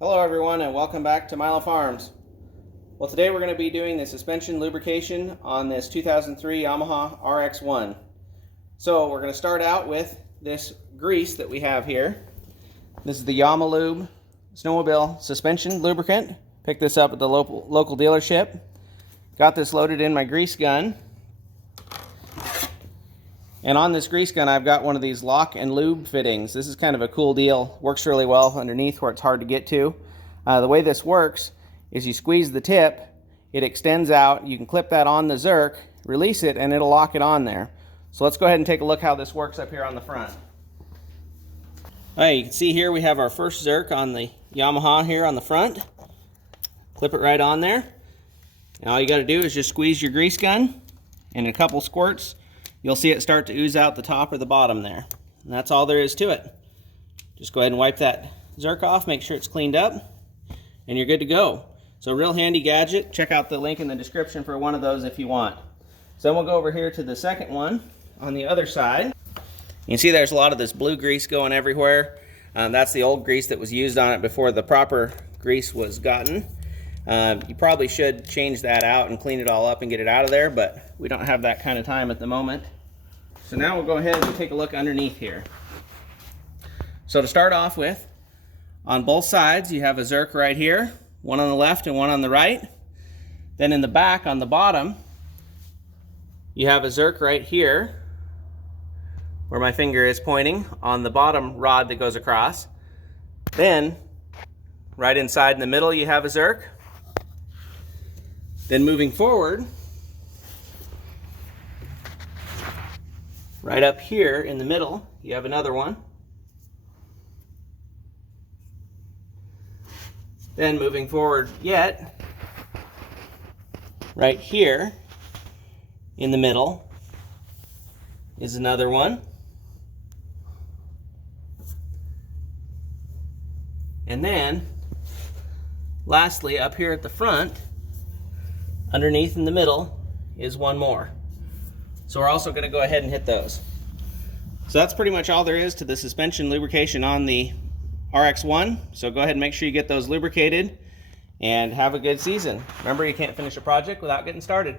Hello everyone and welcome back to Milo Farms. Well, today we're going to be doing the suspension lubrication on this 2003 Yamaha RX-1. So we're going to start out with this grease that we have here. This is the Yamalube snowmobile suspension lubricant. Picked this up at the local dealership. Got this loaded in my grease gun. And on this grease gun, I've got one of these lock and lube fittings. This is kind of a cool deal. Works really well underneath where it's hard to get to. The way this works is you squeeze the tip, it extends out, you can clip that on the Zerk, release it, and it'll lock it on there. So let's go ahead and take a look how this works up here on the front. Alright, you can see here we have our first Zerk on the Yamaha here on the front. Clip it right on there. And all you got to do is just squeeze your grease gun, and in a couple squirts, you'll see it start to ooze out the top or the bottom there. And that's all there is to it. Just go ahead and wipe that Zerk off, make sure it's cleaned up, and you're good to go. So real handy gadget. Check out the link in the description for one of those if you want. So then we'll go over here to the second one on the other side. You can see there's a lot of this blue grease going everywhere. That's the old grease that was used on it before the proper grease was gotten. You probably should change that out and clean it all up and get it out of there, but we don't have that kind of time at the moment. So now we'll go ahead and take a look underneath here. So to start off with, on both sides you have a Zerk right here, one on the left and one on the right. Then in the back on the bottom, you have a Zerk right here, where my finger is pointing, on the bottom rod that goes across. Then, right inside in the middle you have a Zerk. Then moving forward, right up here in the middle, you have another one. Then moving forward yet, right here in the middle is another one. And then, lastly, up here at the front, underneath in the middle, is one more. So we're also going to go ahead and hit those. So that's pretty much all there is to the suspension lubrication on the RX-1. So go ahead and make sure you get those lubricated and have a good season. Remember, you can't finish a project without getting started.